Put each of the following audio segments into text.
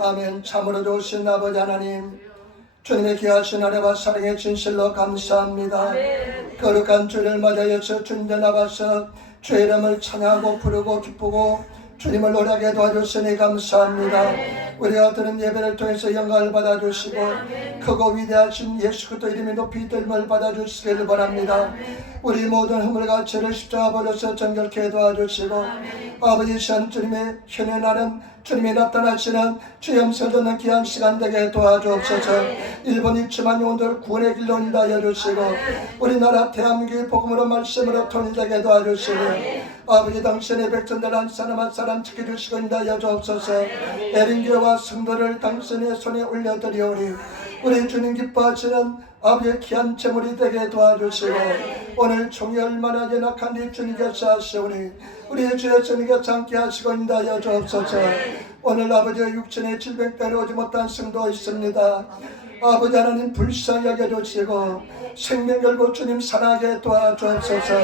아멘. 참으로 좋으신 아버지 하나님, 주님의 귀하신 아뢰와 사랑의 진실로 감사합니다. 거룩한 주를 맞이하여서 주님 나가서 주의 이름을 찬양하고 부르고 기쁘고 주님을 노래하게 도와주시니 감사합니다. 우리가 드는 예배를 통해서 영광을 받아주시고 크고 위대하신 예수 그리스도 이름이 높이 들림을 받아주시길 바랍니다. 우리 모든 허물 가치를 십자가 버려서 정결케 도와주시고 아버지 신 주님의 현현하는 주님이 나타나시는 주의 음성을 듣는 귀한 시간 되게 도와주옵소서. 일본 일치만 영혼들 구원의 길로 인도하여 주시고 우리나라 대한민국의 복음으로 말씀으로 통일되게 도와주시고 아버지 당신의 백성들 한 사람 한 사람 지켜주시고 인도하여 주옵소서. 에린교와 성도를 당신의 손에 올려드리오니 우리 주님 기뻐하시는 아버지의 귀한 제물이 되게 도와주시고 오늘 종이 얼마나 연약한지 주님께서 하시오니 우리 주의 주님께서 함께 하시고 인도하여 주옵소서. 오늘 아버지의 육신의 질병 때문에 오지 못한 성도 있습니다. 아버지 하나님 불쌍히 여겨주시고 생명 열고 주님 사랑하게 도와주옵소서.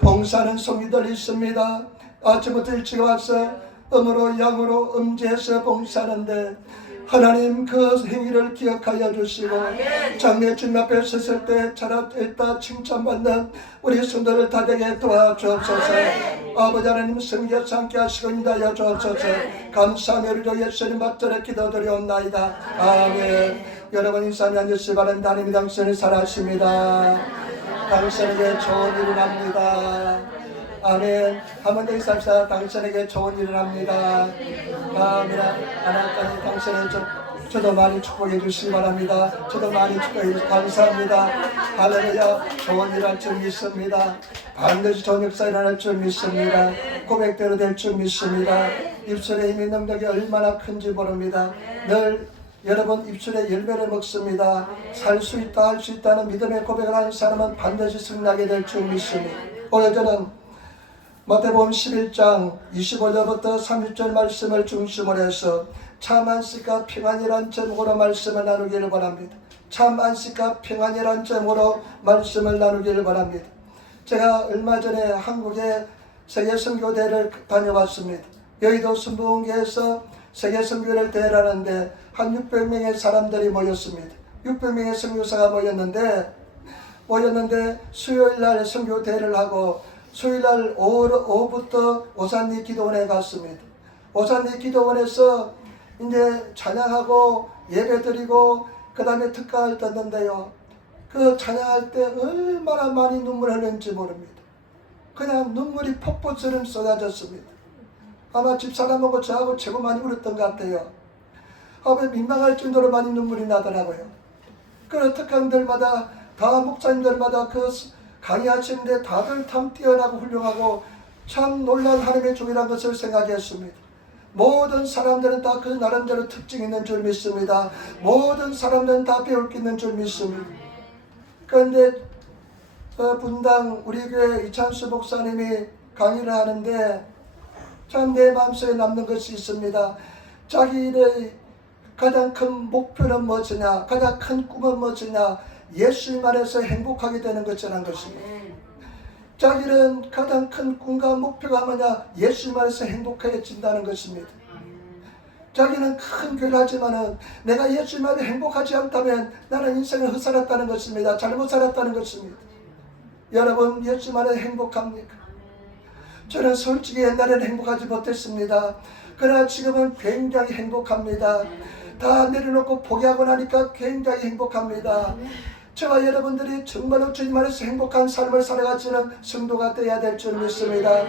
봉사하는 성도들 있습니다. 아침부터 일찍 와서 음으로 양으로 음지에서 봉사하는데 하나님 그 행위를 기억하여 주시고 장례 주님 앞에 섰을 때 잘했다 칭찬받는 우리 성도를 다 되게 도와주옵소서. 아버지 하나님 성결 함께 하시고 인도하여 주옵소서. 감사하며 우리 예수님 받들어 기도드리옵나이다. 아멘. 여러분 인사하며 앉으시기 바랍니다. 하나님이 당신을 사랑하십니다. 당신에게 좋은 일을 합니다. 아멘. 한 번 더 인사합시다. 당신에게 좋은 일을 합니다. 아멘. 하나님 당신의 저도 많이 축복해 주시기 바랍니다. 저도 많이 축복해 주시기 감사합니다. 할렐루야. 좋은 일 할 줄 믿습니다. 반드시 좋은 역사 일어날 줄 믿습니다. 고백대로 될 줄 믿습니다. 입술의 힘의 능력이 얼마나 큰지 모릅니다. 늘 여러분 입술에 열매를 먹습니다. 살 수 있다 할 수 있다는 믿음의 고백을 하는 사람은 반드시 승리하게 될 줄 믿습니다. 오늘 저는 마태복음 11장 25절부터 30절 말씀을 중심으로 해서 참 안식과 평안이란 제목으로 말씀을 나누기를 바랍니다. 참 안식과 평안이란 제목으로 말씀을 나누기를 바랍니다. 제가 얼마 전에 한국에 세계선교대회를 다녀왔습니다. 여의도 순복음교회에서 세계선교를 대회하는데 한 600명의 사람들이 모였습니다. 600명의 선교사가 모였는데 수요일날 선교대회를 하고 수요일날 오후부터 오산리 기도원에 갔습니다. 오산리 기도원에서 이제 찬양하고 예배드리고 그 다음에 특강을 듣는데요. 그 찬양할 때 얼마나 많이 눈물 흘렸는지 모릅니다. 그냥 눈물이 폭포처럼 쏟아졌습니다. 아마 집사람하고 저하고 최고 많이 울었던 것 같아요. 아버지 민망할 정도로 많이 눈물이 나더라고요. 그 특강들마다 다 목사님들마다 그 강의하시는데 다들 참 뛰어나고 훌륭하고 참 놀라운 하나님의 종이라는 것을 생각했습니다. 모든 사람들은 다 그 나름대로 특징이 있는 줄 믿습니다. 모든 사람들은 다 배울 게 있는 줄 믿습니다. 그런데 분당 우리 교회 이찬수 목사님이 강의를 하는데 참 내 마음속에 남는 것이 있습니다. 자기의 가장 큰 목표는 무엇이냐, 가장 큰 꿈은 무엇이냐, 예수님 안에서 행복하게 되는 것이라는 것입니다. 자기는 가장 큰 꿈과 목표가 뭐냐, 예수님 안에서 행복해진다는 것입니다. 자기는 큰 교회를 하지만은 내가 예수님 안에 행복하지 않다면 나는 인생을 헛살았다는 것입니다. 잘못 살았다는 것입니다. 여러분 예수님 안에 행복합니까? 저는 솔직히 옛날에는 행복하지 못했습니다. 그러나 지금은 굉장히 행복합니다. 다 내려놓고 포기하고 나니까 굉장히 행복합니다. 저와 여러분들이 정말로 주님 안에서 행복한 삶을 살아가시는 성도가 되어야 될 줄 믿습니다.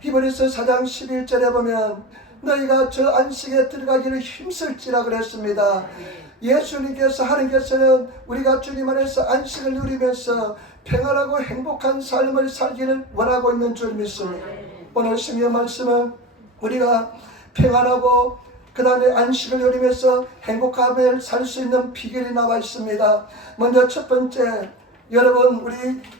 히브리서 4장 11절에 보면 너희가 저 안식에 들어가기를 힘쓸지라 그랬습니다. 예수님께서 하나님께서는 우리가 주님 안에서 안식을 누리면서 평안하고 행복한 삶을 살기를 원하고 있는 줄 믿습니다. 오늘 성경 말씀은 우리가 평안하고 그 다음에 안식을 누리면서 행복함을 살 수 있는 비결이 나와 있습니다. 먼저 첫 번째, 여러분 우리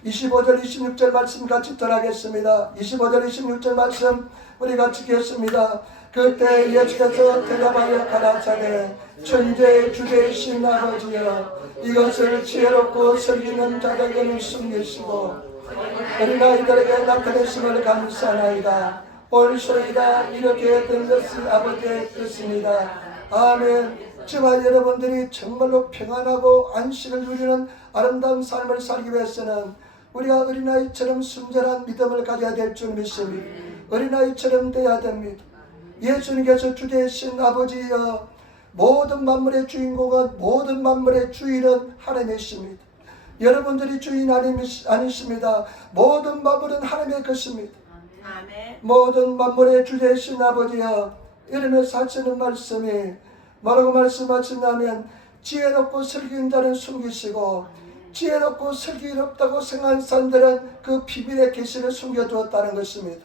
25절 26절 말씀 같이 전하겠습니다. 25절 26절 말씀 우리 같이 읽겠습니다. 그때 예수께서 대답하여 가라사대 천재의 주되신 아버지여 이것을 지혜롭고 설기는 자들에게는 숨기시고 어린아이들에게 나타내심을 감사하나이다. 올소이다 이렇게 된 것이 아버지의 뜻입니다. 아멘. 저와 여러분들이 정말로 평안하고 안식을 누리는 아름다운 삶을 살기 위해서는 우리가 어린아이처럼 순전한 믿음을 가져야 될 줄 믿습니다. 어린아이처럼 돼야 됩니다. 예수님께서 주 되신 아버지여, 모든 만물의 주인공은, 모든 만물의 주인은 하나님이십니다. 여러분들이 주인 아니십니다. 모든 만물은 하나님의 것입니다. 모든 만물의 주 되신 아버지여, 이러면서 하시는 말씀이 뭐라고 말씀하신다면, 지혜롭고 슬기인 자는 숨기시고 지혜롭고 슬기롭다고 생각한 사람들은 그 비밀의 계시를 숨겨두었다는 것입니다.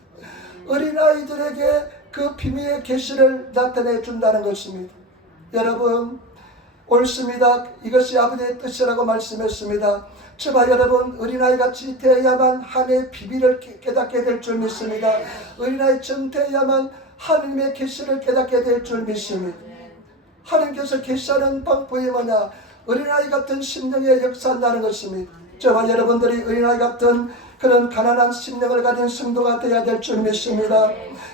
어린아이들에게 그 비밀의 계시를 나타내 준다는 것입니다. 여러분, 옳습니다. 이것이 아버지의 뜻이라고 말씀했습니다. 저와 여러분, 어린아이같이 되어야만 하나님의 비밀을 깨닫게 될 줄 믿습니다. 어린아이처럼 되어야만 하나님의 계시를 깨닫게 될 줄 믿습니다. 하나님께서 계시하는 방법이 뭐냐? 어린아이 같은 심령의 역사한다는 것입니다. 저와 여러분들이 어린아이 같은 그런 가난한 심령을 가진 성도가 되어야 될 줄 믿습니다.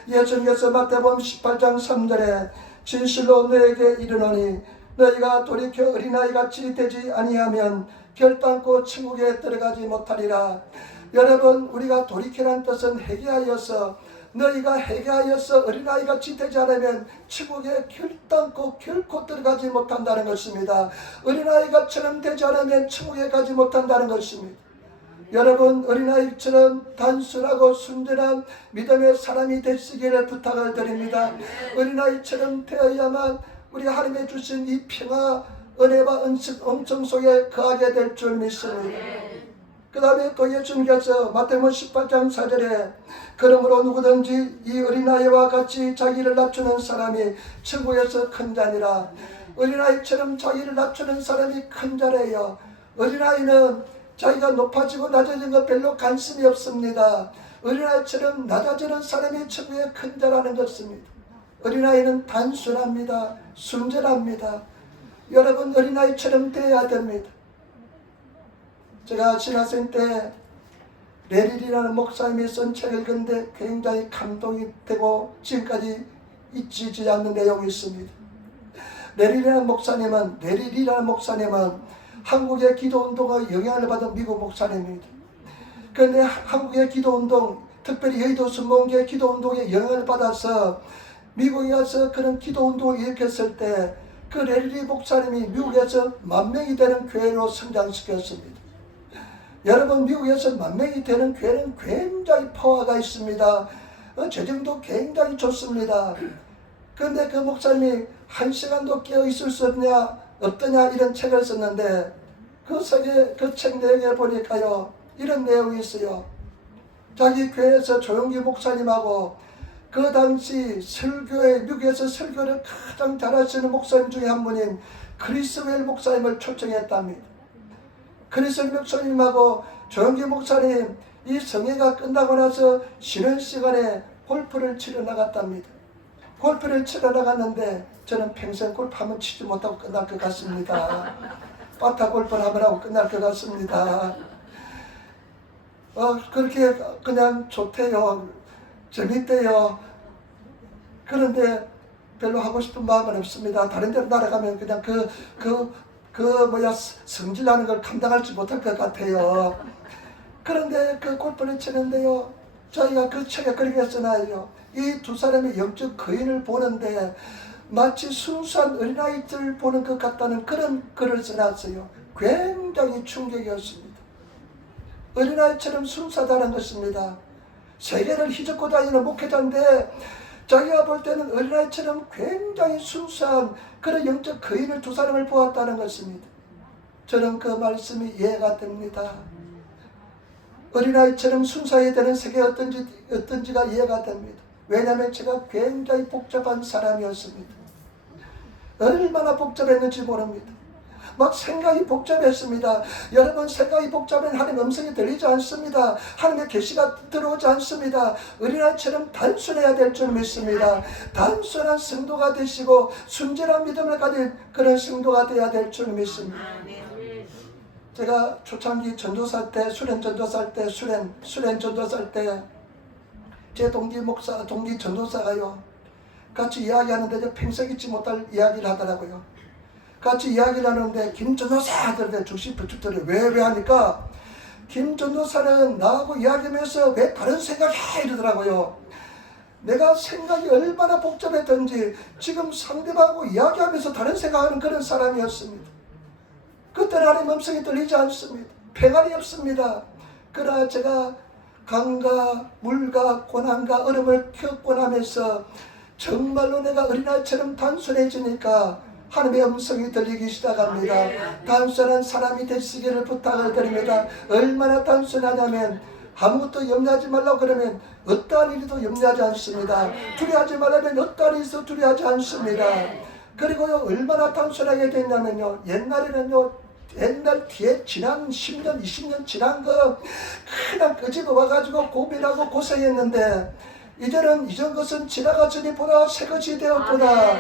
예수님께서 마태복음 18장 3절에 진실로 너에게 이르노니 너희가 돌이켜 어린아이같이 되지 아니하면 결단코 천국에 들어가지 못하리라. 여러분, 우리가 돌이키라는 뜻은 회개하여서, 너희가 회개하여서 어린아이같이 되지 않으면 천국에 결단코 결코 들어가지 못한다는 것입니다. 어린아이처럼 되지 않으면 천국에 가지 못한다는 것입니다. 여러분, 어린아이처럼 단순하고 순전한 믿음의 사람이 되시기를 부탁을 드립니다. 어린아이처럼 되어야만 우리가 하나님의 주신 이 평화, 은혜와 은총 속에 거하게 될 줄 믿습니다. 그 다음에 또 예수님께서 마태복음 18장 4절에 그러므로 누구든지 이 어린아이와 같이 자기를 낮추는 사람이 천국에서 큰 자니라. 어린아이처럼 자기를 낮추는 사람이 큰 자래요. 어린아이는 자기가 높아지고 낮아지는 것 별로 관심이 없습니다. 어린아이처럼 낮아지는 사람이 천국의 큰 자라는 것입니다. 어린아이는 단순합니다. 순전합니다. 여러분, 어린아이처럼 되어야 됩니다. 제가 신학생 때 레릴이라는 목사님이 쓴 책을 읽었는데 굉장히 감동이 되고 지금까지 잊히지 않는 내용이 있습니다. 레릴이라는 목사님은 한국의 기도운동의 영향을 받은 미국 목사님입니다. 그런데 한국의 기도운동, 특별히 여의도 순복음교회 기도운동의 영향을 받아서 미국에 가서 그런 기도운동을 일으켰을 때 그 레릴리 목사님이 미국에서 10,000명이 되는 교회로 성장시켰습니다. 여러분, 미국에서 10,000명이 되는 교회는 굉장히 파워가 있습니다. 재정도 굉장히 좋습니다. 그런데 그 목사님이 1시간도 깨어 있을 수 없더냐 이런 책을 썼는데 그 책 내용에 보니까요, 이런 내용이 있어요. 자기 교회에서 조용기 목사님하고 그 당시 미국에서 설교를 가장 잘하시는 목사님 중에 한 분인 크리스웰 목사님을 초청했답니다. 크리스웰 목사님하고 조영기 목사님, 이 성회가 끝나고 나서 쉬는 시간에 골프를 치러 나갔답니다. 골프를 치러 나갔는데 저는 평생 골프 한번 치지 못하고 끝날 것 같습니다. 바타 골프를 한번 하고 끝날 것 같습니다. 그렇게 그냥 좋대요. 재밌대요. 그런데 별로 하고 싶은 마음은 없습니다. 다른 데로 날아가면 그냥 성질나는 걸 감당하지 못할 것 같아요. 그런데 그 골프를 치는데요, 저희가 그 책에 그렇게 써놔요. 이 두 사람의 영적 거인을 보는데 마치 순수한 어린아이들 보는 것 같다는 그런 글을 써놨어요. 굉장히 충격이었습니다. 어린아이처럼 순수하다는 것입니다. 세계를 휘젓고 다니는 목회자인데 자기가 볼 때는 어린아이처럼 굉장히 순수한 그런 영적 거인을 두 사람을 보았다는 것입니다. 저는 그 말씀이 이해가 됩니다. 어린아이처럼 순수해야 되는 세계가 어떤지가 이해가 됩니다. 왜냐하면 제가 굉장히 복잡한 사람이었습니다. 얼마나 복잡했는지 모릅니다. 막 생각이 복잡했습니다. 여러분, 생각이 복잡하면 하나님의 음성이 들리지 않습니다. 하나님의 계시가 들어오지 않습니다. 어린아이처럼 단순해야 될 줄 믿습니다. 단순한 성도가 되시고 순전한 믿음을 가진 그런 성도가 되어야 될 줄 믿습니다. 제가 초창기 전도사 때, 수련 전도사 때 제 동기 전도사가요, 같이 이야기하는데 평생 잊지 못할 이야기를 하더라고요. 같이 이야기를 하는데 김전도사 하더라고요. 죽시 부축들이 왜 하니까 김전도사는 나하고 이야기하면서 왜 다른 생각해 이러더라고요. 내가 생각이 얼마나 복잡했던지 지금 상대방하고 이야기하면서 다른 생각하는 그런 사람이었습니다. 그때는 하나님 음성이 들리지 않습니다. 평안이 없습니다. 그러나 제가 강과 물과 고난과 얼음을 겪고 나면서 정말로 내가 어린아이처럼 단순해지니까 하나님의 음성이 들리기 시작합니다. 단순한 사람이 되시기를 부탁을 드립니다. 얼마나 단순하냐면 아무것도 염려하지 말라고 그러면 어떠한 일도 염려하지 않습니다. 두려워하지 말라면 어떠한 일도 두려워하지 않습니다. 그리고요, 얼마나 단순하게 됐냐면요, 옛날 뒤에 지난 10년 20년 지난 거 그냥 끄집어 와가지고 고민하고 고생했는데 이제는 이전 것은 지나갔으니 보라 새 것이 되었구나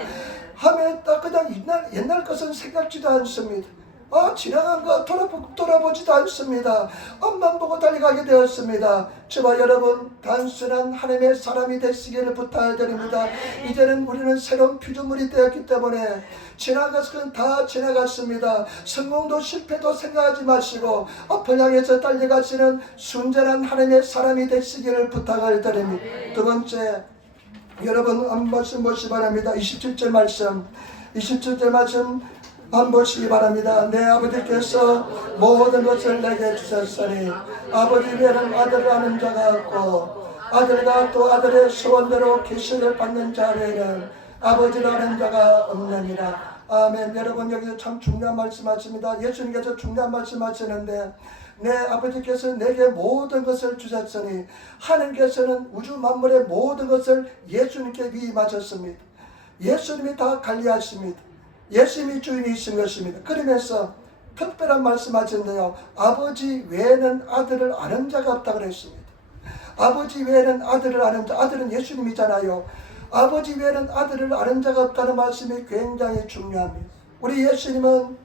하면 딱 그냥 옛날 것은 생각지도 않습니다. 지나간 거 돌아보지도 않습니다. 앞만 보고 달려가게 되었습니다. 제발 여러분 단순한 하나님의 사람이 되시기를 부탁드립니다. 이제는 우리는 새로운 피조물이 되었기 때문에 지나갔은 다 지나갔습니다. 성공도 실패도 생각하지 마시고 앞을 향해서 달려가시는 순전한 하나님의 사람이 되시기를 부탁을 드립니다. 두 번째, 여러분 한 말씀 보시기 바랍니다. 27절 말씀 한 보시기 바랍니다. 내 아버지께서 모든 것을 내게 주셨으니 아버지 외에는 아들을 아는 자가 없고 아들과 또 아들의 소원대로 계시를 받는 자 외에는 아버지를 아는 자가 없느니라. 아멘. 여러분 여기서 참 중요한 말씀하십니다. 예수님께서 중요한 말씀하시는데 내 아버지께서 내게 모든 것을 주셨으니 하나님께서는 우주 만물의 모든 것을 예수님께 위임하셨습니다. 예수님이 다 관리하십니다. 예수님이 주인이신 것입니다. 그러면서 특별한 말씀하셨는데요, 아버지 외에는 아들을 아는 자가 없다 그랬습니다. 아버지 외에는 아들을 아는 자, 아들은 예수님이잖아요. 아버지 외에는 아들을 아는 자가 없다는 말씀이 굉장히 중요합니다. 우리 예수님은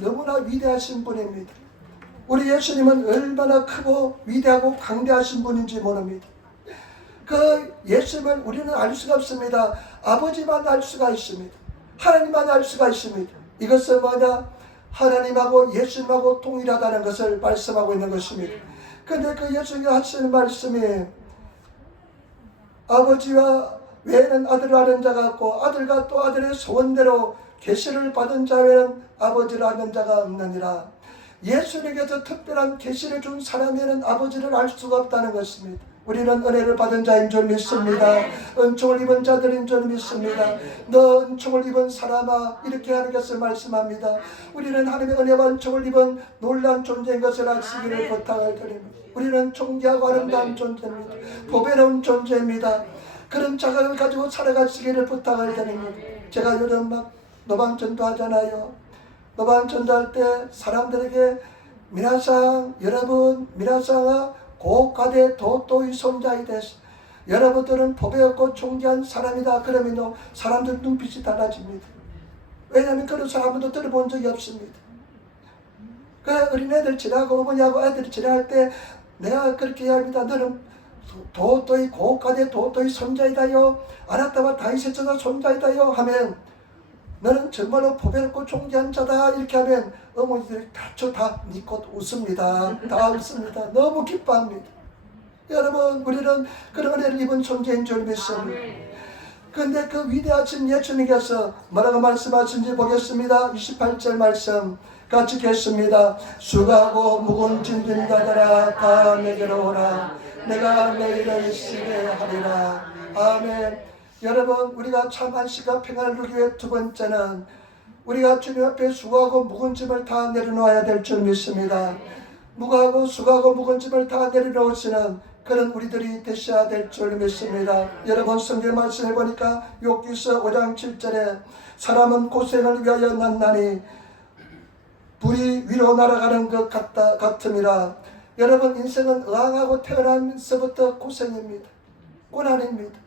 너무나 위대하신 분입니다. 우리 예수님은 얼마나 크고 위대하고 강대하신 분인지 모릅니다. 그 예수님을 우리는 알 수가 없습니다. 아버지만 알 수가 있습니다. 하나님만 알 수가 있습니다. 이것은 뭐냐? 하나님하고 예수님하고 동일하다는 것을 말씀하고 있는 것입니다. 그런데 그 예수님이 하시는 말씀이 아버지와 외에는 아들을 아는 자가 없고 아들과 또 아들의 소원대로 계시를 받은 자 외에는 아버지를 아는 자가 없느니라. 예수님께서 특별한 계시를 준 사람에는 아버지를 알 수가 없다는 것입니다. 우리는 은혜를 받은 자인 줄 믿습니다. 은총을 입은 자들인 줄 믿습니다. 너 은총을 입은 사람아, 이렇게 하는 것을 말씀합니다. 우리는 하나님의 은혜와 은총을 입은 놀라운 존재인 것을 아시기를 부탁을 드립니다. 우리는 존귀하고 아름다운 존재입니다. 보배로운 존재입니다. 그런 자각을 가지고 살아가시기를 부탁을 드립니다. 제가 요즘 막 노방전도 하잖아요. 노방전도할 때 사람들에게 여러분 미나상아 고가대 도토의 손자이 됐어. 여러분들은 법에 없고 존귀한 사람이다. 그러면요, 사람들 눈빛이 달라집니다. 왜냐하면 그런 사람도 들어본 적이 없습니다. 그 어린애들 지나고 어머니하고 애들이 지나갈 때 내가 그렇게 이야기합니다. 너는 도토의 고가대 도토의 손자이다요. 아나타와 다윗의 손자이다요 하면 너는 정말로 보배롭고 존귀한 자다. 이렇게 하면 어머니들이 다 믿고 웃습니다. 다 웃습니다. 너무 기뻐합니다. 여러분 우리는 그런 은혜를 입은 존재인 줄 믿습니다. 그런데 그 위대하신 예수님께서 뭐라고 말씀하신지 보겠습니다. 28절 말씀 같이 읽겠습니다. 수고하고 무거운 짐진 자들아 다 내게로 오라. 내가 너희를 쉬게 하리라. 아멘. 여러분 우리가 참 안식과 평안을 누리기 위해 두 번째는 우리가 주님 앞에 수고하고 묵은 짐을 다 내려놓아야 될 줄 믿습니다. 수고하고 묵은 짐을 다 내려놓으시는 그런 우리들이 되셔야 될 줄 믿습니다. 여러분 성경 말씀해 보니까 욥기서 5장 7절에 사람은 고생을 위하여 났나니 불이 위로 날아가는 것 같음이라. 여러분 인생은 의왕하고 태어나면서부터 고생입니다. 고난입니다.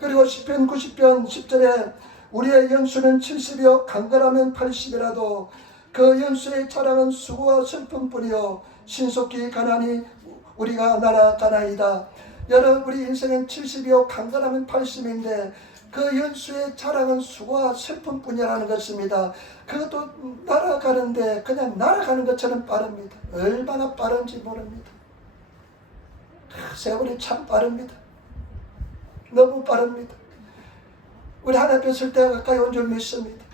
그리고 시편 90편 10절에 우리의 연수는 70이요 강건하면 80이라도 그 연수의 자랑은 수고와 슬픔뿐이요 신속히 가나니 우리가 날아가나이다. 여러분 우리 인생은 70이요 강건하면 80인데 그 연수의 자랑은 수고와 슬픔뿐이라는 것입니다. 그것도 날아가는데 그냥 날아가는 것처럼 빠릅니다. 얼마나 빠른지 모릅니다. 세월이 참 빠릅니다. 너무 빠릅니다. 우리 하나님 앞에 설 때가 가까이 온 줄 믿습니다.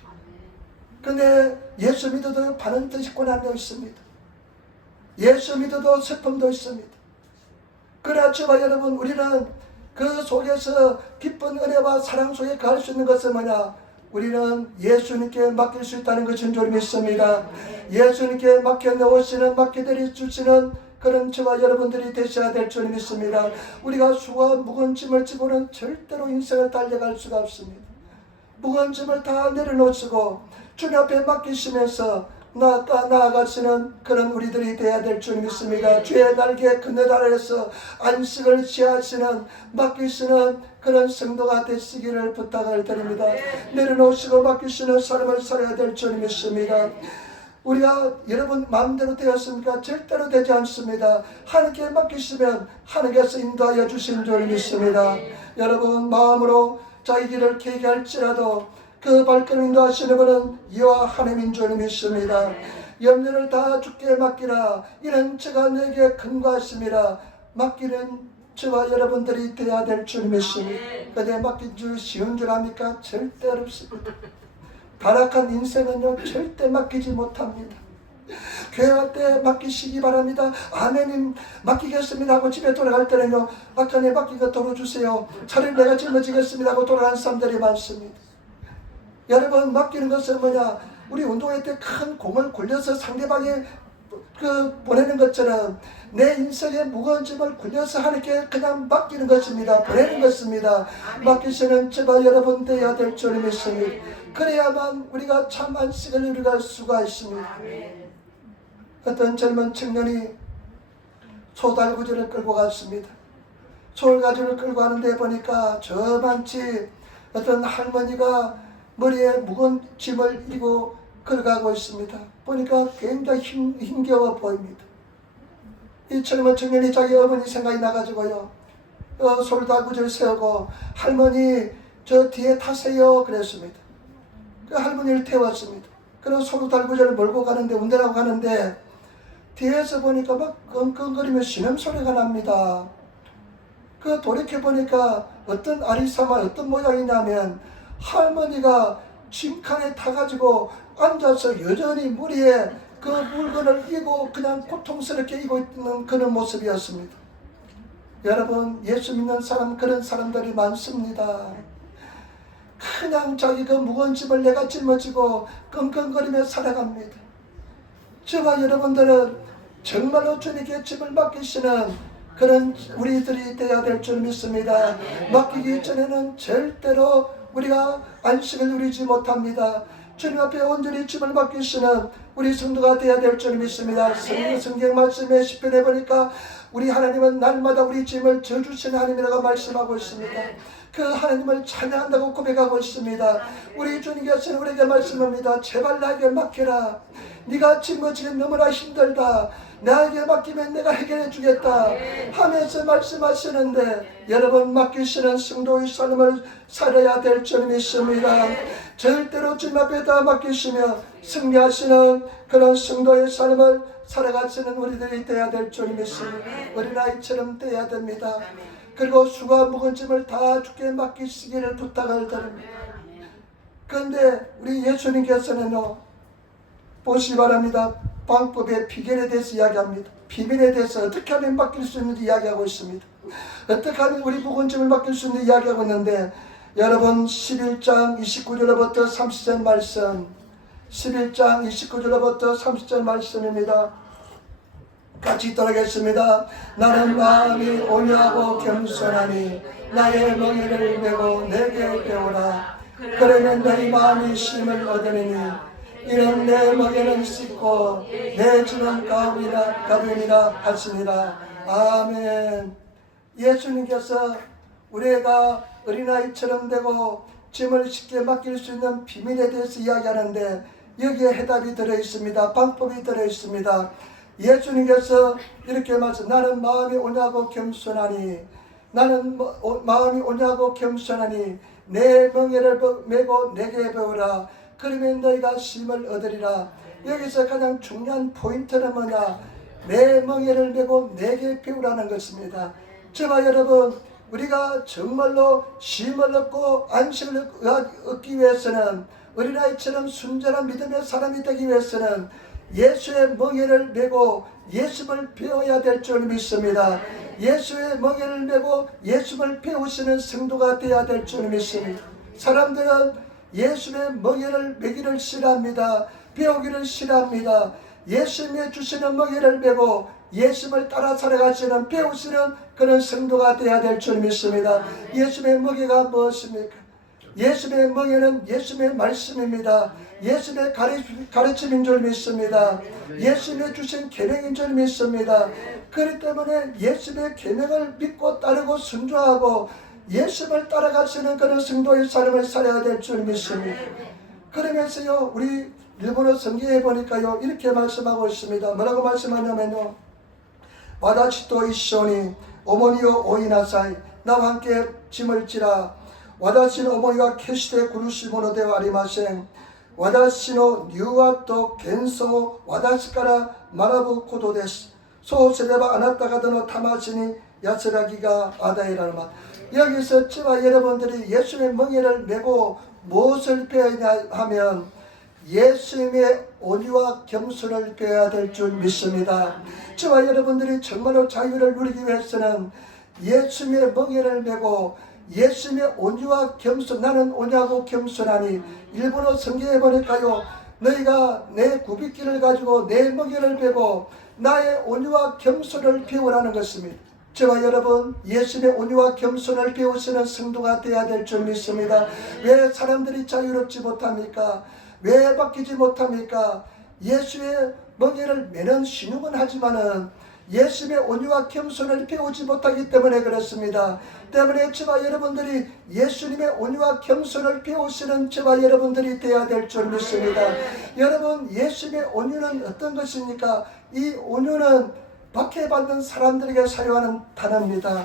근데 예수 믿어도 반은 뜻이 고난도 있습니다. 예수 믿어도 슬픔도 있습니다. 그러나 저와 여러분 우리는 그 속에서 기쁜 은혜와 사랑 속에 갈 수 있는 것은 뭐냐? 우리는 예수님께 맡길 수 있다는 것인 줄 믿습니다. 예수님께 맡겨 놓으시는 맡겨드릴 주시는 그런 저와 여러분들이 되셔야 될 줄 믿습니다. 우리가 수고와 무거운 짐을 지고는 절대로 인생을 달려갈 수가 없습니다. 무거운 짐을 다 내려놓으시고 주님 앞에 맡기시면서 나아가시는 그런 우리들이 되어야 될 줄 믿습니다. 주의 날개 그늘 아래에서 안식을 취하시는 맡기시는 그런 성도가 되시기를 부탁을 드립니다. 내려놓으시고 맡기시는 삶을 살아야 될 줄 믿습니다. 우리가 여러분 마음대로 되었습니까? 절대로 되지 않습니다. 하나님께 맡기시면 하나님께서 인도하여 주신 줄 믿습니다. 여러분 마음으로 자기 길을 계획할지라도 그 발걸음 인도하시는 분은 여호와 하나님인 줄 믿습니다. 염려를 다 주께 맡기라. 이는 제가 내게 근거하심이라. 맡기는 저와 여러분들이 되어야 될 줄 믿습니다. 그런데 맡긴 줄 쉬운 줄 압니까? 절대 어렵습니다. 타락한 인생은요 절대 맡기지 못합니다. 교회 갈 때 맡기시기 바랍니다. 아멘님 맡기겠습니다 하고 집에 돌아갈 때는요 아까 내 맡긴 거 돌아주세요. 차라리 내가 짊어지겠습니다 하고 돌아가는 사람들이 많습니다. 여러분 맡기는 것은 뭐냐? 우리 운동회 때 큰 공을 굴려서 상대방이 보내는 것처럼 내 인생의 무거운 짐을 굴려서 하나님께 그냥 맡기는 것입니다. 보내는 것입니다. 맡기시는 저와 여러분 되어야 될 줄 믿습니다. 그래야만 우리가 참 안식을 누려갈 수가 있습니다. 어떤 젊은 청년이 소달구지를 끌고 갔습니다. 소달구지를 끌고 가는데 보니까 저만치 어떤 할머니가 머리에 무거운 짐을 이고 걸어가고 있습니다. 보니까 굉장히 힘겨워 보입니다. 이 젊은 청년이 자기 어머니 생각이 나가지고요 소달구지를 세우고 할머니 저 뒤에 타세요 그랬습니다. 그 할머니를 태웠습니다. 그리고 소달구지를 몰고 가는데 운전하고 가는데 뒤에서 보니까 막 끙끙거리며 신음소리가 납니다. 그 돌이켜보니까 어떤 아리사마 어떤 모양이냐면 할머니가 짐칸에 타가지고 앉아서 여전히 머리에 그 물건을 이고 그냥 고통스럽게 이고 있는 그런 모습이었습니다. 여러분 예수 믿는 사람 그런 사람들이 많습니다. 그냥 자기 그 무거운 짐을 내가 짊어지고 끙끙거리며 살아갑니다. 저와 여러분들은 정말로 주님께 짐을 맡기시는 그런 우리들이 되어야 될 줄 믿습니다. 맡기기 전에는 절대로 우리가 안식을 누리지 못합니다. 주님 앞에 온전히 짐을 맡기시는 우리 성도가 되어야 될 줄 믿습니다. 성경 말씀에 시편에 보니까 우리 하나님은 날마다 우리 짐을 져주시는 하나님이라고 말씀하고 있습니다. 그 하나님을 찬양한다고 고백하고 있습니다. 우리 주님께서는 우리에게 말씀합니다. 제발 나에게 맡겨라. 네가 짊어지기 너무나 힘들다. 나에게 맡기면 내가 해결해 주겠다 하면서 말씀하시는데 여러분 맡기시는 성도의 삶을 살아야 될 줄 믿습니다. 절대로 주님 앞에다 맡기시며 승리하시는 그런 성도의 삶을 살아가시는 우리들이 되어야 될 줄 믿습니다. 어린아이처럼 되어야 됩니다. 그리고 수고와 무거운 짐을 다 주께 맡기시기를 부탁을 드립니다. 그런데 우리 예수님께서는요 보시기 바랍니다. 방법의 비결에 대해서 이야기합니다. 비밀에 대해서 어떻게 하면 맡길 수 있는지 이야기하고 있습니다. 어떻게 하면 우리 무거운 짐을 맡길 수 있는지 이야기하고 있는데 여러분 11장 29절부터 30절 말씀 11장 29절부터 30절 말씀입니다. 같이 따라하겠습니다. 나는 마음이 온유하고 겸손하니 나의 멍에를 메고 내게 배우라. 그러면 너희 마음이 쉼을 얻으리니 이는 내 멍에는 씻고 내 주는 가벼우니라 하시니라. 아멘. 예수님께서 우리가 어린아이처럼 되고 짐을 쉽게 맡길 수 있는 비밀에 대해서 이야기하는데 여기에 해답이 들어있습니다. 방법이 들어있습니다. 예수님께서 이렇게 말씀 나는 마음이 온유하고 겸손하니 나는 마음이 온유하고 겸손하니 내 멍에를 메고 내게 배우라. 그러면 너희가 쉼을 얻으리라. 여기서 가장 중요한 포인트는 뭐냐? 내 멍에를 메고 내게 배우라는 것입니다. 저와 여러분, 우리가 정말로 쉼을 얻고 안식을 얻기 위해서는, 어린아이처럼 순전한 믿음의 사람이 되기 위해서는 예수의 멍에를 메고 예수를 배워야 될 줄 믿습니다. 예수의 멍에를 메고 예수를 배우시는 성도가 되어야 될 줄 믿습니다. 사람들은 예수의 멍에를 메기를 싫어합니다. 배우기를 싫어합니다. 예수님이 주시는 멍에를 메고 예수를 따라 살아가시는, 배우시는 그런 성도가 되어야 될 줄 믿습니다. 예수의 멍에가 무엇입니까? 예수의 멍에는 예수의 말씀입니다. 예수의 가르침인 줄 믿습니다. 예수님이 주신 계명인 줄 믿습니다. 그렇기 때문에 예수의 계명을 믿고 따르고 순종하고 예수를 따라가시는 그런 성도의 삶을 살아야 될 줄 믿습니다. 그러면서요, 우리 일본어 성경에 보니까요, 이렇게 말씀하고 있습니다. 뭐라고 말씀하냐면요, 와다치토 이쇼니 어머니요 오이나사이, 나와 함께 짐을 지라. 와다시노 어머니와 캐시테 구루시모노 데 아리마생, 와다시노 뉴와토 겐소 와다시카라 마라부 코도 데스, 소세레바 아나타가드노 타마시니 야스라기가 아다이라는 말. 여기서 저와 여러분들이 예수님의 멍에를 메고 무엇을 배워야 하면 예수님의 온유와 겸손을 배워야 될 줄 믿습니다. 저와 여러분들이 정말로 자유를 누리기 위해서는 예수님의 멍에를 메고 예수님의 온유와 겸손, 나는 온유하고 겸손하니, 일본어 성경에 보니까요, 너희가 내 굽이끼를 가지고 내 멍에를 베고 나의 온유와 겸손을 배우라는 것입니다. 저와 여러분, 예수님의 온유와 겸손을 배우시는 성도가 되어야 될 줄 믿습니다. 왜 사람들이 자유롭지 못합니까? 왜 바뀌지 못합니까? 예수의 멍에를 매는 신용은 하지만은 예수님의 온유와 겸손을 배우지 못하기 때문에 그렇습니다. 때문에 저와 여러분들이 예수님의 온유와 겸손을 배우시는 저와 여러분들이 되어야 될 줄 믿습니다. 여러분, 예수님의 온유는 어떤 것입니까? 이 온유는 박해받는 사람들에게 사용하는 단어입니다.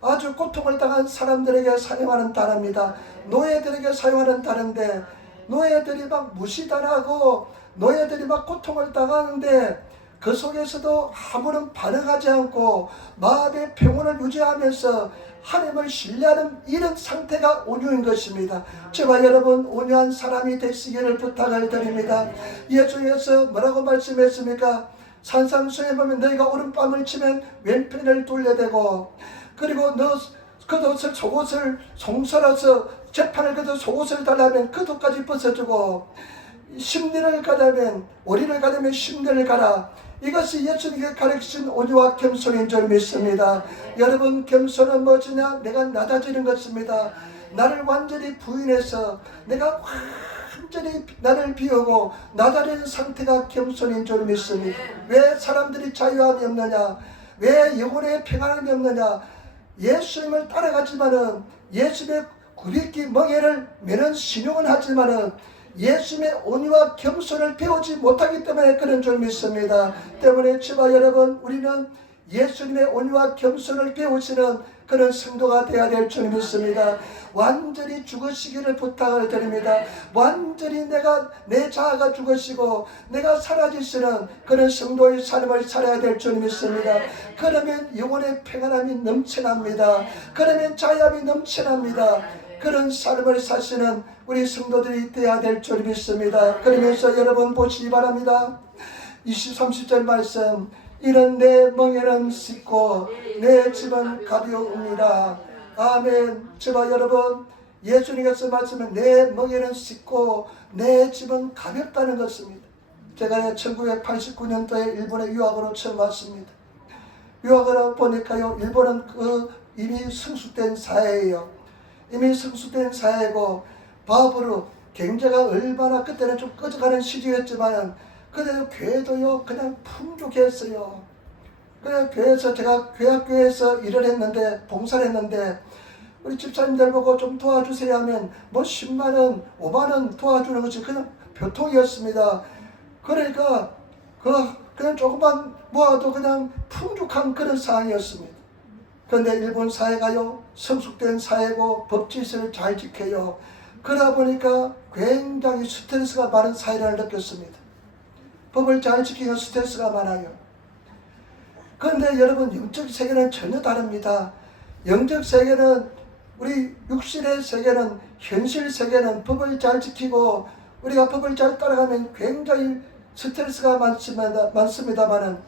아주 고통을 당한 사람들에게 사용하는 단어입니다. 노예들에게 사용하는 단어인데, 노예들이 막 무시당하고 노예들이 막 고통을 당하는데 그 속에서도 아무런 반응하지 않고 마음의 평온을 유지하면서 하나님을 신뢰하는 이런 상태가 온유인 것입니다. 저와 여러분, 온유한 사람이 되시기를 부탁을 드립니다. 예수께서 뭐라고 말씀했습니까? 산상수에 보면 너희가 오른밤을 치면 왼편을 돌려대고, 그리고 너 겉옷을 속옷을 송설어서 재판을 걷어 속옷을 달라면 겉옷까지 벗어주고, 심리를 가다면 오리를 가다면 심리를 가라. 이것이 예수님께 가르치신 온유와 겸손인 줄 믿습니다. 여러분, 겸손은 뭐지냐? 내가 낮아지는 것입니다. 나를 완전히 부인해서 내가 완전히 나를 비우고 낮아지는 상태가 겸손인 줄 믿습니다. 왜 사람들이 자유함이 없느냐? 왜 영혼의 평안함이 없느냐? 예수님을 따라가지만은, 예수님의 굽이끼 멍에를 매는 신용은 하지만은 예수님의 온유와 겸손을 배우지 못하기 때문에 그런 줄 믿습니다. 때문에 저와 여러분, 우리는 예수님의 온유와 겸손을 배우시는 그런 성도가 되어야 될 줄 믿습니다. 완전히 죽으시기를 부탁을 드립니다. 완전히 내 자아가 죽으시고 내가 사라지시는 그런 성도의 삶을 살아야 될 줄 믿습니다. 그러면 영혼의 평안함이 넘쳐납니다. 그러면 자유함이 넘쳐납니다. 그런 삶을 사시는 우리 성도들이 되어야 될 줄 믿습니다. 그러면서 여러분 보시기 바랍니다. 20, 30절 말씀, 이는 내 멍에는 씻고 내 짐은 가벼웁니다. 아멘. 저와 여러분, 예수님께서 말씀은 내 멍에는 씻고 내 짐은 가볍다는 것입니다. 제가 1989년도에 일본에 유학으로 처음 왔습니다. 유학을 보니까요, 일본은 이미 성숙된 사회예요. 이미 성숙된 사회고, 바브로 경제가 얼마나 그때는 좀 꺼져가는 시기였지만 그래도 교회도요 그냥 풍족했어요. 그래서 교회에서, 제가 교회학교에서 일을 했는데, 봉사를 했는데, 우리 집사님들 보고 좀 도와주세요 하면 뭐 10만원 5만원 도와주는 것이 그냥 보통이었습니다. 그러니까 그냥 조금만 모아도 그냥 풍족한 그런 상황이었습니다. 그런데 일본 사회가요, 성숙된 사회고 법질서를 잘 지켜요. 그러다 보니까 굉장히 스트레스가 많은 사회를 느꼈습니다. 법을 잘 지키면 스트레스가 많아요. 그런데 여러분, 영적 세계는 전혀 다릅니다. 영적 세계는, 우리 육신의 세계는, 현실 세계는 법을 잘 지키고 우리가 법을 잘 따라가면 굉장히 스트레스가 많습니다만은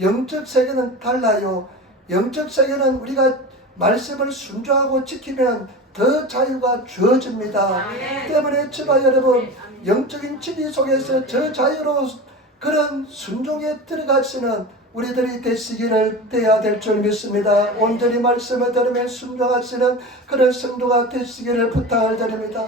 영적 세계는 달라요. 영적 세계는 우리가 말씀을 순종하고 지키면 더 자유가 주어집니다. 때문에 저와 여러분, 영적인 진리 속에서 저 자유로 그런 순종에 들어가시는 우리들이 되시기를 돼야 될 줄 믿습니다. 온전히 말씀을 들으며 순종하시는 그런 성도가 되시기를 부탁을 드립니다.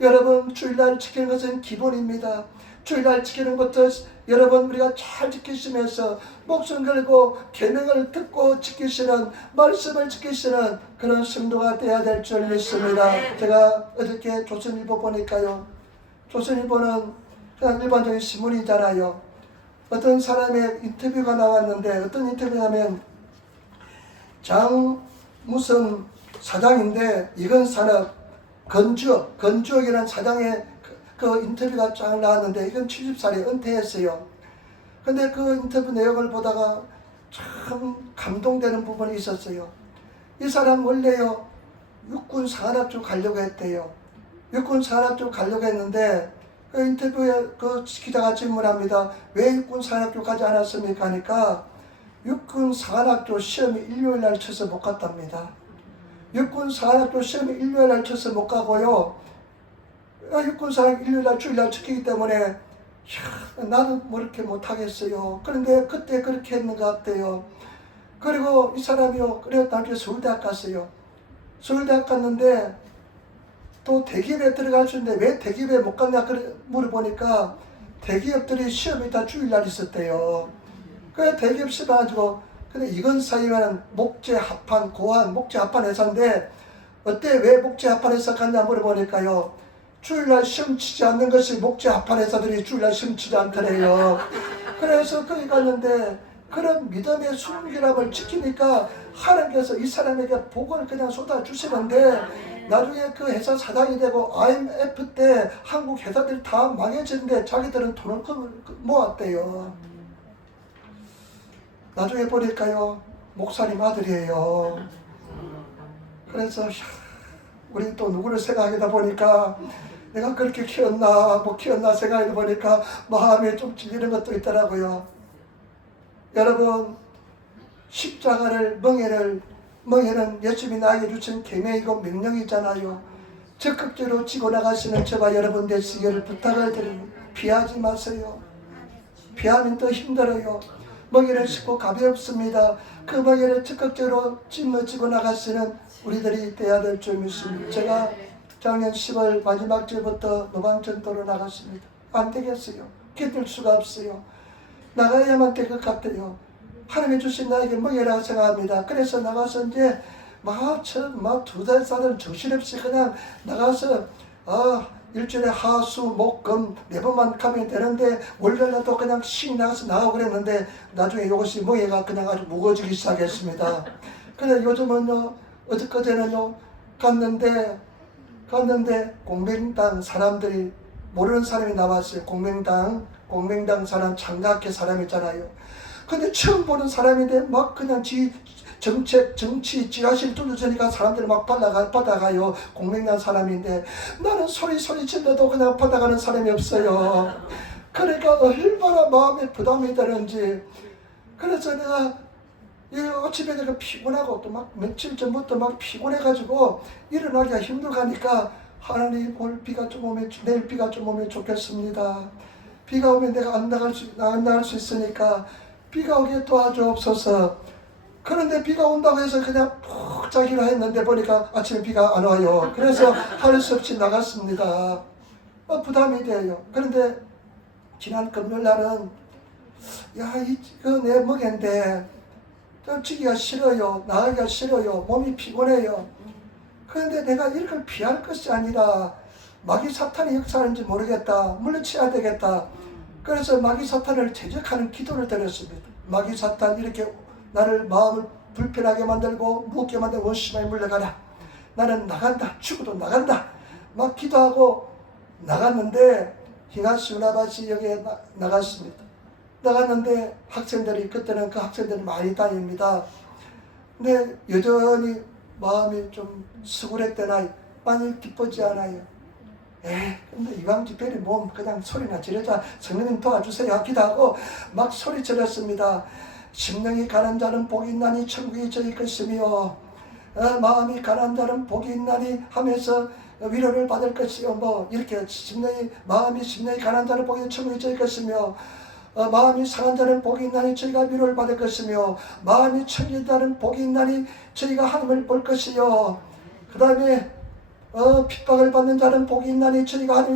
여러분, 주일날 지키는 것은 기본입니다. 주일날 지키는 것도 여러분, 우리가 잘 지키시면서 목숨 걸고 계명을 듣고 지키시는, 말씀을 지키시는 그런 성도가 되어야 될 줄 믿습니다. 제가 어저께 조선일보 보니까요, 조선일보는 그냥 일반적인 신문이잖아요. 어떤 사람의 인터뷰가 나왔는데, 어떤 인터뷰냐면 무슨 사장인데, 이건산업 건주옥이라는 사장의 그 인터뷰가 쫙 나왔는데, 이건 70살에 은퇴했어요. 근데 그 인터뷰 내용을 보다가 참 감동되는 부분이 있었어요. 이 사람 원래요, 육군 산업 쪽 가려고 했대요. 육군 산업 쪽 가려고 했는데, 그 인터뷰에 그 기자가 질문합니다. 왜 육군 산업교 가지 않았습니까? 하니까 육군 산업교 시험이 일요일날 쳐서 못 갔답니다. 육군 산업교 시험이 일요일날 쳐서 못 가고요, 육군 산업 일요일날 주일날 지키기 때문에 나는 뭐 이렇게 못하겠어요. 그런데 그때 그렇게 했는 것 같아요. 그리고 이 사람이요, 그래 나중에 서울대학 갔어요. 서울대학 갔는데 또 대기업에 들어갈 수 있는데 왜 대기업에 못 갔냐 물어보니까 대기업들이 시험이 다 주일날 있었대요. 그래 대기업 시험 가지고, 근데 이건사이면 목재 합판 고한 목재 합판 회사인데 어때 왜 목재 합판 회사 갔냐 물어보니까요, 주일날 시험 치지 않는 것이 목재 합판 회사들이 주일날 시험 치지 않더래요. 그래서 거기 갔는데 그런 믿음의 순결함을 지키니까 하나님께서 이 사람에게 복을 그냥 쏟아주시는데, 나중에 그 회사 사장이 되고 IMF 때 한국 회사들 다 망해지는데 자기들은 돈을 모았대요. 나중에 보니까요, 목사님 아들이에요. 그래서 우리 또 누구를 생각하다 보니까 내가 그렇게 키웠나 생각하다 보니까 마음에 좀 찔리는 것도 있더라고요. 여러분, 십자가를 멍에는 예수님이 나에게 주신 계명이고 명령이잖아요. 적극적으로 지고 나가시는 저와 여러분 되시기를 부탁을 드립니다. 피하지 마세요. 피하면 더 힘들어요. 멍에는 쉽고 가볍습니다. 그 멍에를 적극적으로 짊어지고 나가시는 우리들이 돼야 될 줄 믿습니다. 제가 작년 10월 마지막 주부터 노방전도로 나갔습니다. 안 되겠어요. 견딜 수가 없어요. 나가야만 될 것 같아요. 하나님이 주신 나에게 멍이라고 생각합니다. 그래서 나가서 이제 두 달 살은 정신없이 그냥 나가서 일주일에 하수 목금 4번만 가면 되는데, 월요일날도 그냥 씩 나가서 나가고 그랬는데 나중에 이것이 멍이가 그냥 아주 무거워지기 시작했습니다. 근데 요즘은요, 어저께는요 갔는데 공명당 사람들이, 모르는 사람이 나왔어요. 공명당 사람, 장각회 사람 있잖아요. 근데 처음 보는 사람인데 막 그냥 정치 지라시를 뚫어주니까 사람들이 막 받아가요. 공명당 사람인데 나는 소리 질러도 그냥 받아가는 사람이 없어요. 그러니까 얼마나 마음에 부담이 되는지. 그래서 내가 아침에 내가 피곤하고 또 막 며칠 전부터 막 피곤해가지고 일어나기가 힘들가니까 하나님, 오늘 비가 좀 오면, 내일 비가 좀 오면 좋겠습니다. 비가 오면 내가 안 나갈 수 있으니까 비가 오게 도와주옵소서. 그런데 비가 온다고 해서 그냥 푹 자기로 했는데 보니까 아침에 비가 안 와요. 그래서 할 수 없이 나갔습니다. 부담이 돼요. 그런데 지난 금요일날은 이거 내 먹인데 지기가 싫어요. 나가기가 싫어요. 몸이 피곤해요. 그런데 내가 이걸 피할 것이 아니라 마귀 사탄이 역사하는지 모르겠다. 물리쳐야 되겠다. 그래서 마귀 사탄을 제적하는 기도를 드렸습니다. 마귀 사탄, 이렇게 나를 마음을 불편하게 만들고 무겁게 만들고 원수마에 물러가라. 나는 나간다. 죽어도 나간다. 막 기도하고 나갔는데 히가시우나바시 여기에 나갔습니다. 나갔는데 학생들이 그때는 그 학생들이 많이 다닙니다. 근데 여전히 마음이 좀 수그랬대나 많이 기쁘지 않아요. 근데 이방지별이 뭐 그냥 소리나 지르자 성령님 도와주세요 기도하고 막 소리 질렀습니다. 심령이 가난 자는 복이 있나니 천국이 저희 것이며 마음이 가난 자는 복이 있나니 하면서 위로를 받을 것이요 뭐 이렇게 마음이 심령이 가난 자는 복이 있나니 천국이 저희 것이며 마음이 상한 자는 복이 있나니 저희가 위로를 받을 것이며 마음이 천국이 자는 복이 있나니 저희가 하나님을 볼 것이요 그 다음에 핍박을 받는 자는 복이 있나니 저희가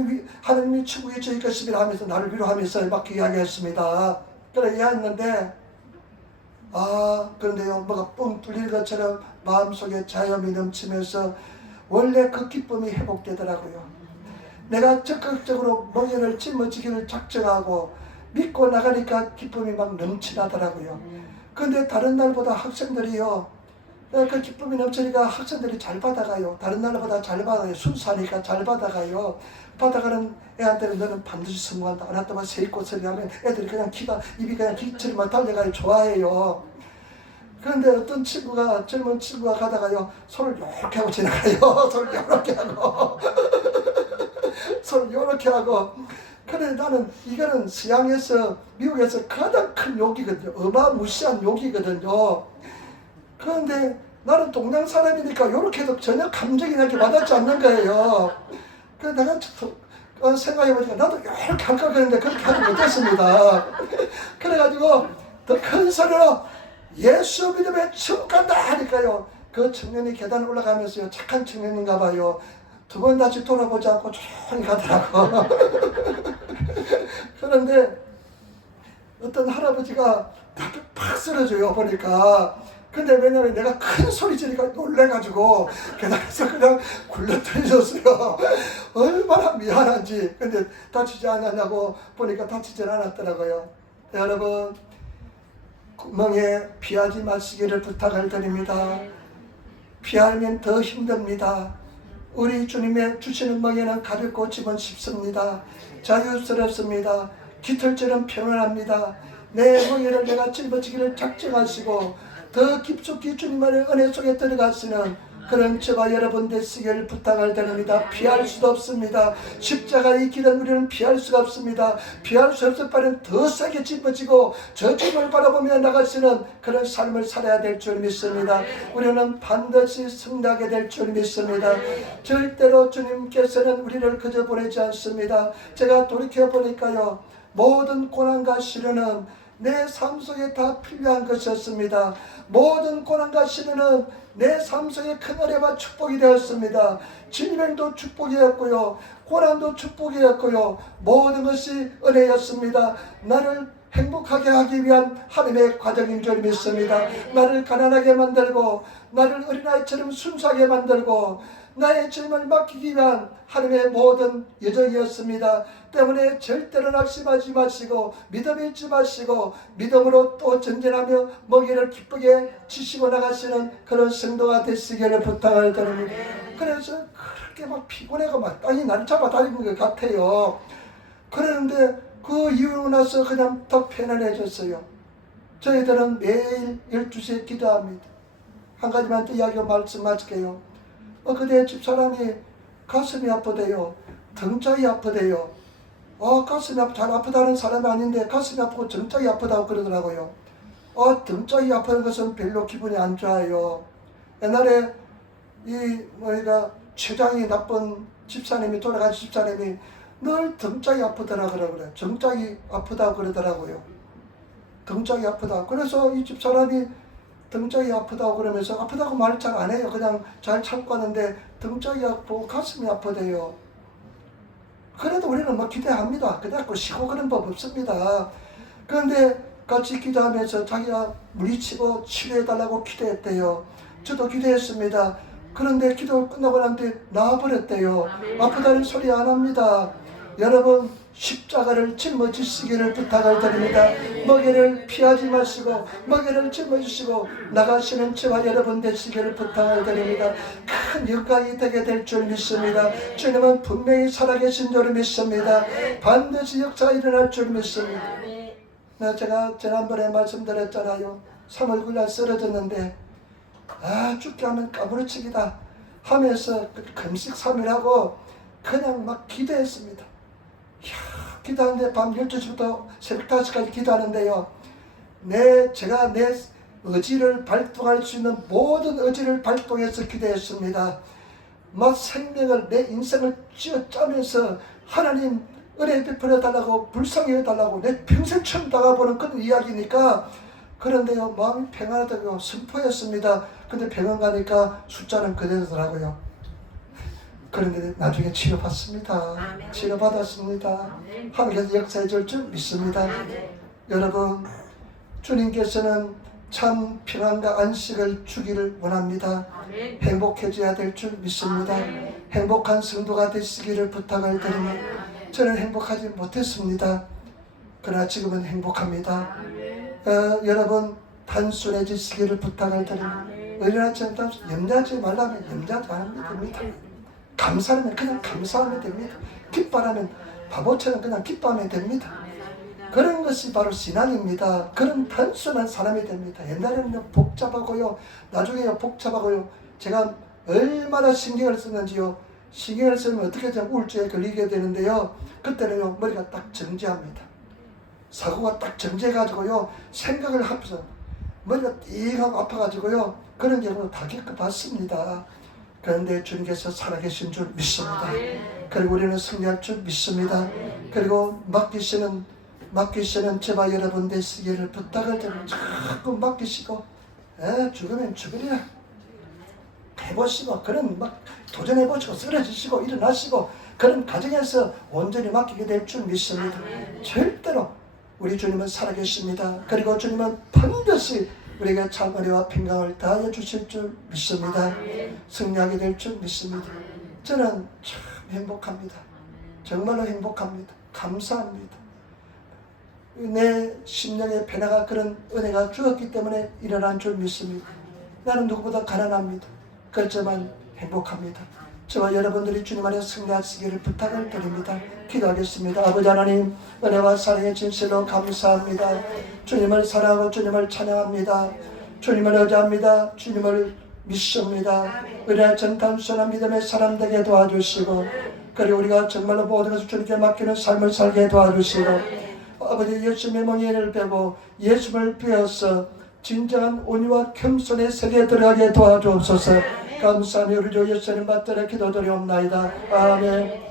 하나님이 천국이 저희 것이라 하면서 나를 위로하면서 막 이야기했습니다. 그래 이야기했는데 그런데요 뭐가 뻥 뚫릴 것처럼 마음속에 자염이 넘치면서 원래 그 기쁨이 회복되더라고요. 내가 적극적으로 멍에를 짊어지기를 작정하고 믿고 나가니까 기쁨이 막 넘치나더라고요. 그런데 다른 날보다 학생들이요 그 기쁨이 넘치니까 학생들이 잘 받아가요. 다른 날보다 잘 받아가요. 순수하니까 잘 받아가요. 받아가는 애한테는 너는 반드시 성공한다. 아나토마 세이코 소리 하면 애들이 그냥 입이 그냥 기처럼 달려가요. 좋아해요. 그런데 어떤 친구가 젊은 친구가 가다가요 손을 요렇게 하고 지나가요. 손을 요렇게 하고 손을 요렇게 하고 그래 나는 이거는 서양에서 미국에서 가장 큰 욕이거든요. 어마무시한 욕이거든요. 그런데 나는 동양 사람이니까 이렇게 해도 전혀 감정이 이렇게 와닿지 않는 거예요. 그래서 내가 생각해보니까 나도 이렇게 할까 그랬는데 그렇게 하지 못했습니다. 그래가지고 더 큰 소리로 예수 믿음에 처음 간다 하니까요. 그 청년이 계단 올라가면서요. 착한 청년인가 봐요. 두 번 다시 돌아보지 않고 조용히 가더라고. 그런데 어떤 할아버지가 나도 팍 쓰러져요 보니까. 근데 왜냐면 내가 큰 소리 지르니까 놀래가지고 계단에서 그냥 굴러떨어졌어요. 얼마나 미안한지. 근데 다치지 않았냐고 보니까 다치지 않았더라고요. 여러분 구멍에 피하지 마시기를 부탁을 드립니다. 피하면 더 힘듭니다. 우리 주님의 주시는 멍에는 가볍고 짐은 쉽습니다. 자유스럽습니다. 깃털처럼 평안합니다. 내 멍에를 내가 짊어지기를 작정하시고 더 깊숙이 주님의 은혜 속에 들어가시는 그런 저와 여러분 되시기를 부탁을 드립니다. 피할 수도 없습니다. 십자가의 길은 우리는 피할 수가 없습니다. 피할 수 없을 바에는 더 세게 짊어지고 저 주님을 바라보며 나가시는 그런 삶을 살아야 될 줄 믿습니다. 우리는 반드시 승리하게 될 줄 믿습니다. 절대로 주님께서는 우리를 그저 보내지 않습니다. 제가 돌이켜보니까요 모든 고난과 시련은 내 삶 속에 다 필요한 것이었습니다. 모든 고난과 시련은 내 삶 속에 큰 은혜와 축복이 되었습니다. 질병도 축복이었고요. 고난도 축복이었고요. 모든 것이 은혜였습니다. 나를 행복하게 하기 위한 하나님의 과정인 줄 믿습니다. 나를 가난하게 만들고 나를 어린아이처럼 순수하게 만들고 나의 짐을 맡기기 위한 하나님의 모든 여정이었습니다. 때문에 절대로 낙심하지 마시고 믿음 잃지 마시고 믿음으로 또 전진하며 먹이를 기쁘게 지시고 나가시는 그런 성도가 되시기를 부탁을 드립니다. 그래서 그렇게 막 피곤해가 막 땅이 날 잡아다니는 것 같아요. 그런데 그 이후로 나서 그냥 더 편안해졌어요. 저희들은 매일 12시에 기도합니다. 한 가지만 또 이야기 말씀하실게요. 그때 집사람이 가슴이 아프대요. 등짝이 아프대요. 가슴이 잘 아프다는 사람이 아닌데 가슴이 아프고 등짝이 아프다고 그러더라고요. 등짝이 아픈 것은 별로 기분이 안 좋아요. 옛날에 췌장이 나쁜 집사님이 돌아간 집사님이 늘 등짝이 아프더라 그래. 등짝이 아프다고 그러더라고요. 등짝이 아프다. 그래서 이 집사람이 등짝이 아프다고 그러면서 아프다고 말 잘 안 해요. 그냥 잘 참고 하는데 등짝이 아프고 가슴이 아프대요. 그래도 우리는 뭐 기대합니다. 그래갖고 쉬고 그런 법 없습니다. 그런데 같이 기도하면서 자기가 물리치고 치료해달라고 기도했대요. 저도 기도했습니다. 그런데 기도 끝나고 난 뒤에 나와버렸대요. 아프다는 소리 안 합니다. 여러분 십자가를 짊어지시기를 부탁을 드립니다. 먹이를 피하지 마시고 먹이를 짊어지시고 나가시는 저와 여러분 되시기를 부탁을 드립니다. 큰 영광이 되게 될 줄 믿습니다. 주님은 분명히 살아계신 줄 믿습니다. 반드시 역사가 일어날 줄 믿습니다. 제가 지난번에 말씀드렸잖아요. 3월 9일 날 쓰러졌는데 죽게 하면 까무러치기다 하면서 금식 3일하고 그냥 막 기도했습니다. 기도하는데 밤 12시부터 새벽 5시까지 기도하는데요. 제가 내 의지를 발동할 수 있는 모든 의지를 발동해서 기도했습니다. 막 생명을, 내 인생을 쥐어짜면서 하나님 은혜 베풀어 달라고, 불쌍히 해달라고, 내 평생 처음 당해보는 그런 이야기니까. 그런데요, 마음이 평안하다고 선포했습니다. 근데 병원 가니까 숫자는 그대로더라고요. 그런데 나중에 치료받습니다. 치료받았습니다. 하나님께서 역사해 줄 줄 믿습니다. 여러분, 주님께서는 참 평안과 안식을 주기를 원합니다. 행복해져야 될 줄 믿습니다. 행복한 성도가 되시기를 부탁을 드립니다. 저는 행복하지 못했습니다. 그러나 지금은 행복합니다. 여러분, 단순해지시기를 부탁을 드립니다. 의리나처럼 염려하지 말라면 염려하지 않으면 됩니다. 감사하면 그냥 감사하면 됩니다. 기뻐하면 바보처럼 그냥 기뻐하면 됩니다. 그런 것이 바로 신앙입니다. 그런 단순한 사람이 됩니다. 옛날에는 복잡하고요, 나중에요 복잡하고요. 제가 얼마나 신경을 쓰는지요. 신경을 쓰면 어떻게 좀 우울증에 걸리게 되는데요. 그때는요 머리가 딱 정지합니다. 사고가 딱 정지해가지고요 생각을 하면서 머리가 띵하고 아파가지고요 그런 경우도 다 겪어봤습니다. 그런데 주님께서 살아계신 줄 믿습니다. 그리고 우리는 승리할 줄 믿습니다. 그리고 맡기시는 저와 여러분 되시기를 부탁을 드립니다. 자꾸 맡기시고 죽으면 죽으리라 해보시고, 그런 막 도전해보시고 쓰러지시고 일어나시고 그런 가정에서 온전히 맡기게 될 줄 믿습니다. 절대로 우리 주님은 살아계십니다. 그리고 주님은 반드시 우리에게 참 은혜와 평강을 다하여 주실 줄 믿습니다. 승리하게 될 줄 믿습니다. 저는 참 행복합니다. 정말로 행복합니다. 감사합니다. 내 심령의 변화가 그런 은혜가 주었기 때문에 일어난 줄 믿습니다. 나는 누구보다 가난합니다. 그렇지만 행복합니다. 저와 여러분들이 주님 안에 승리하시기를 부탁을 드립니다. 기도하겠습니다. 아버지 하나님, 은혜와 사랑의 진실로 감사합니다. 주님을 사랑하고 주님을 찬양합니다. 주님을 의지합니다. 주님을 믿습니다. 우리의 전 단순한 믿음의 사람 되게 도와주시고, 그리고 우리가 정말로 모든 것을 주님께 맡기는 삶을 살게 도와주시고, 아버지 예수님의 멍에를 베고 예수를 베어서 진정한 온유와 겸손의 세계에 들어가게 도와주옵소서. 감사하며 우리 주 예수님 받들어 기도드리옵나이다. 아멘.